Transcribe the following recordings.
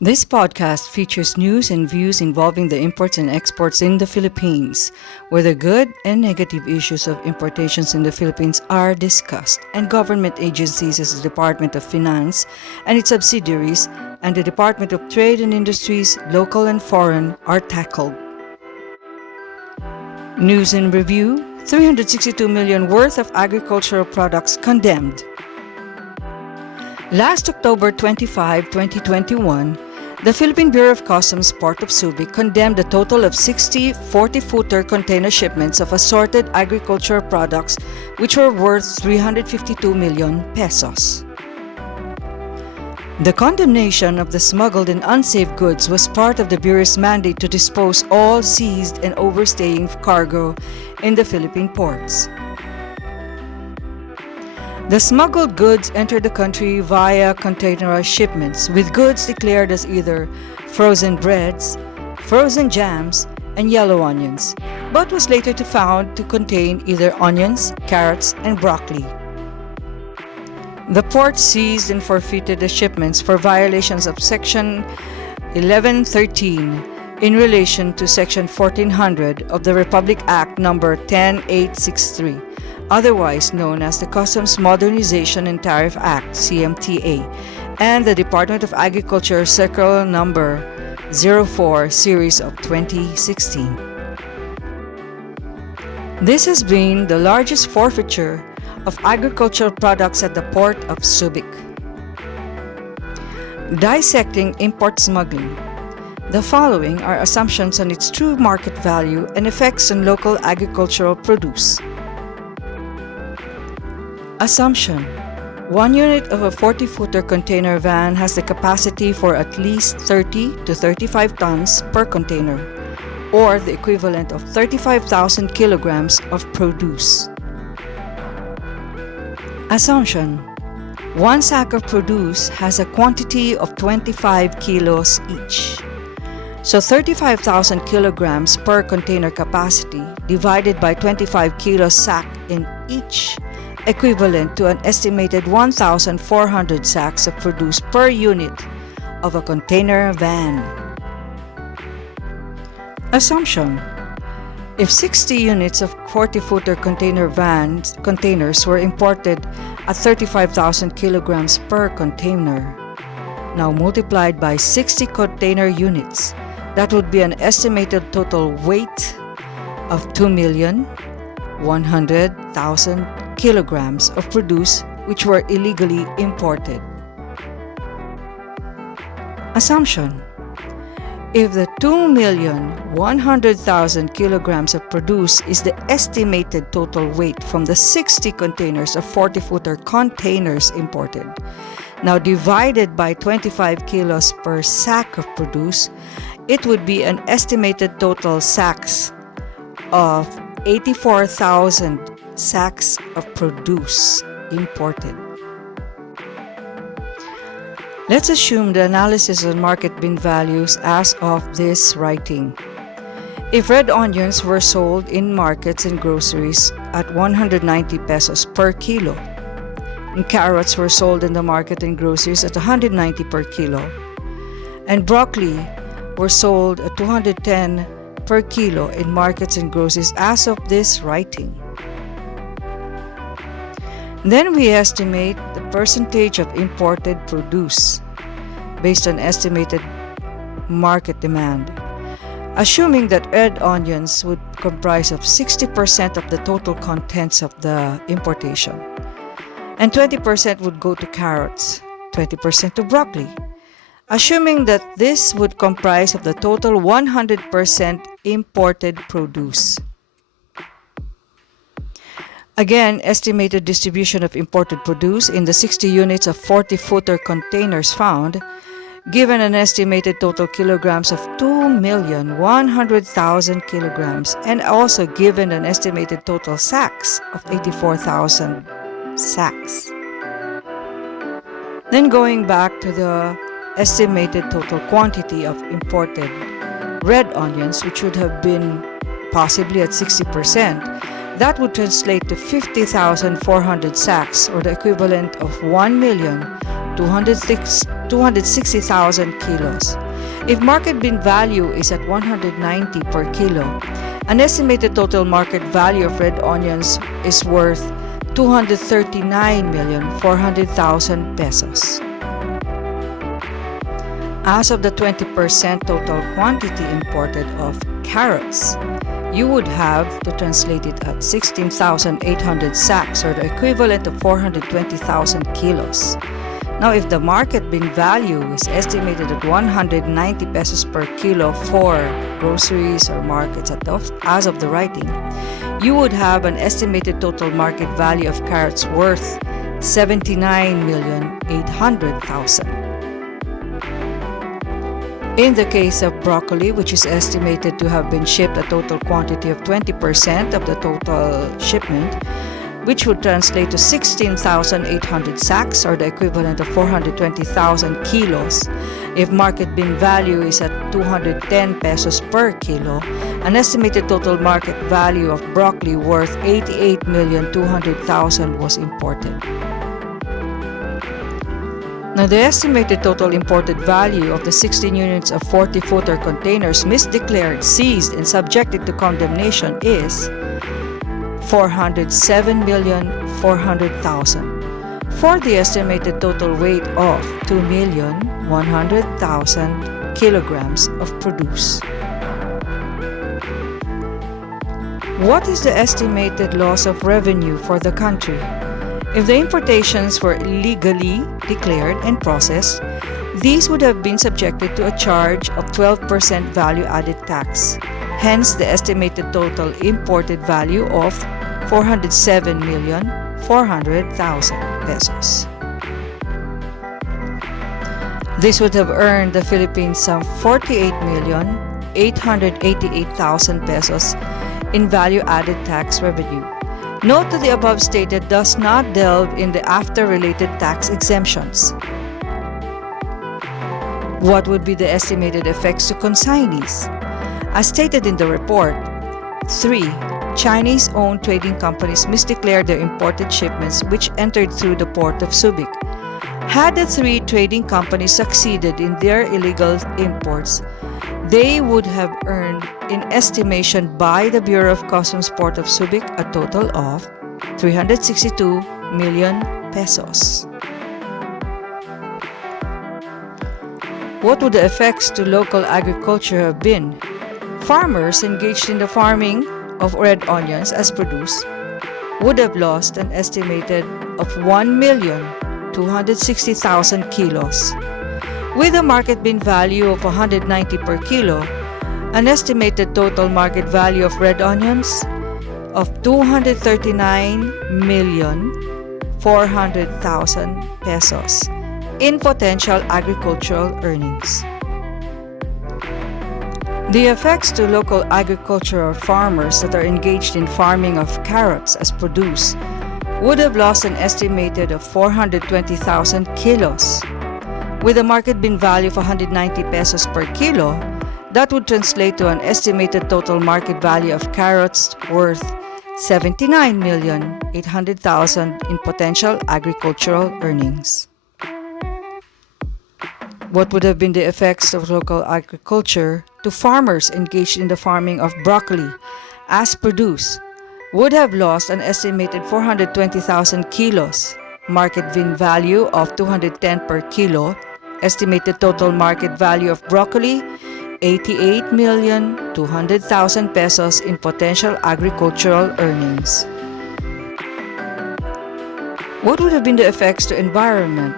This podcast features news and views involving the imports and exports in the Philippines, where the good and negative issues of importations in the Philippines are discussed, and government agencies as the Department of Finance and its subsidiaries and the Department of Trade and Industries, local and foreign, are tackled. News and review: 362 million worth of agricultural products condemned. Last October 25, 2021, the Philippine Bureau of Customs Port of Subic condemned a total of 60 40-footer container shipments of assorted agricultural products which were worth 352 million pesos. The condemnation of the smuggled and unsafe goods was part of the Bureau's mandate to dispose all seized and overstaying cargo in the Philippine ports. The smuggled goods entered the country via containerized shipments, with goods declared as either frozen breads, frozen jams, and yellow onions, but was later found to contain either onions, carrots, and broccoli. The port seized and forfeited the shipments for violations of Section 1113 in relation to Section 1400 of the Republic Act No. 10863, otherwise known as the Customs Modernization and Tariff Act (CMTA), and the Department of Agriculture Circular No. 04 Series of 2016. This has been the largest forfeiture of agricultural products at the port of Subic. Dissecting import smuggling. The following are assumptions on its true market value and effects on local agricultural produce. Assumption: 1 unit of a 40-footer container van has the capacity for at least 30 to 35 tons per container, or the equivalent of 35,000 kilograms of produce. Assumption: 1 sack of produce has a quantity of 25 kilos each. So 35,000 kilograms per container capacity divided by 25 kilos sack in each, equivalent to an estimated 1,400 sacks of produce per unit of a container van. Assumption: if 60 units of 40-footer containers were imported at 35,000 kilograms per container, now multiplied by 60 container units, that would be an estimated total weight of 2,100,000 kilograms of produce which were illegally imported. Assumption: if the 2,100,000 kilograms of produce is the estimated total weight from the 60 containers of 40-footer containers imported, now divided by 25 kilos per sack of produce, it would be an estimated total sacks of 84,000 sacks of produce imported. Let's assume the analysis on market bin values as of this writing. If red onions were sold in markets and groceries at 190 pesos per kilo, and carrots were sold in the market and groceries at 190 per kilo, and broccoli were sold at 210 per kilo in markets and groceries as of this writing. Then we estimate the percentage of imported produce based on estimated market demand, assuming that red onions would comprise of 60% of the total contents of the importation, and 20% would go to carrots, 20% to broccoli, assuming that this would comprise of the total 100% imported produce. Again, estimated distribution of imported produce in the 60 units of 40-footer containers found, given an estimated total kilograms of 2,100,000 kilograms, and also given an estimated total sacks of 84,000 sacks. Then going back to the estimated total quantity of imported red onions, which would have been possibly at 60%, that would translate to 50,400 sacks, or the equivalent of 260,000 kilos. If market bin value is at 190 per kilo, an estimated total market value of red onions is worth 239,400,000 pesos. As of the 20% total quantity imported of carrots, you would have to translate it at 16,800 sacks, or the equivalent of 420,000 kilos. Now, if the market bin value is estimated at 190 pesos per kilo for groceries or markets as of the writing, you would have an estimated total market value of carrots worth 79,800,000. In the case of broccoli, which is estimated to have been shipped a total quantity of 20% of the total shipment, which would translate to 16,800 sacks, or the equivalent of 420,000 kilos. If market bin value is at 210 pesos per kilo, an estimated total market value of broccoli worth 88,200,000 was imported. Now, the estimated total imported value of the 16 units of 40-footer containers misdeclared, seized, and subjected to condemnation is 407,400,000 for the estimated total weight of 2,100,000 kilograms of produce. What is the estimated loss of revenue for the country? If the importations were illegally declared and processed, these would have been subjected to a charge of 12% value-added tax. Hence, the estimated total imported value of 407,400,000 pesos. This would have earned the Philippines some 48,888,000 pesos in value-added tax revenue. Note that the above stated does not delve in the after-related tax exemptions. What would be the estimated effects to consignees? As stated in the report, 3. Chinese-owned trading companies misdeclared their imported shipments which entered through the port of Subic. Had the 3 trading companies succeeded in their illegal imports, they would have earned, in estimation by the Bureau of Customs Port of Subic, a total of 362 million pesos. What would the effects to local agriculture have been? Farmers engaged in the farming of red onions as produce would have lost an estimated of 1,260,000 kilos. With a market bin value of 190 per kilo, an estimated total market value of red onions of 239,400,000 pesos in potential agricultural earnings. The effects to local agricultural farmers that are engaged in farming of carrots as produce would have lost an estimated of 420,000 kilos. With a market bin value of 190 pesos per kilo, that would translate to an estimated total market value of carrots worth 79,800,000 in potential agricultural earnings. What would have been the effects of local agriculture to farmers engaged in the farming of broccoli as produce would have lost an estimated 420,000 kilos, market bin value of 210 per kilo, estimated total market value of broccoli 88,200,000 pesos in potential agricultural earnings. What would have been the effects to environment?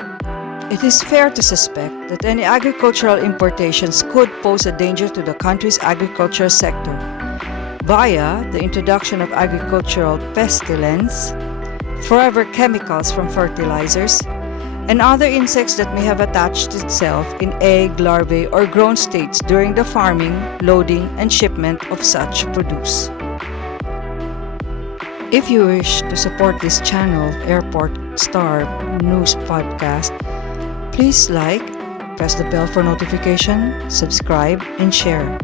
It is fair to suspect that any agricultural importations could pose a danger to the country's agriculture sector via the introduction of agricultural pestilence, forever chemicals from fertilizers, and other insects that may have attached itself in egg, larvae, or grown states during the farming, loading, and shipment of such produce. If you wish to support this channel, Airport Star News Podcast, please like, press the bell for notification, subscribe, and share.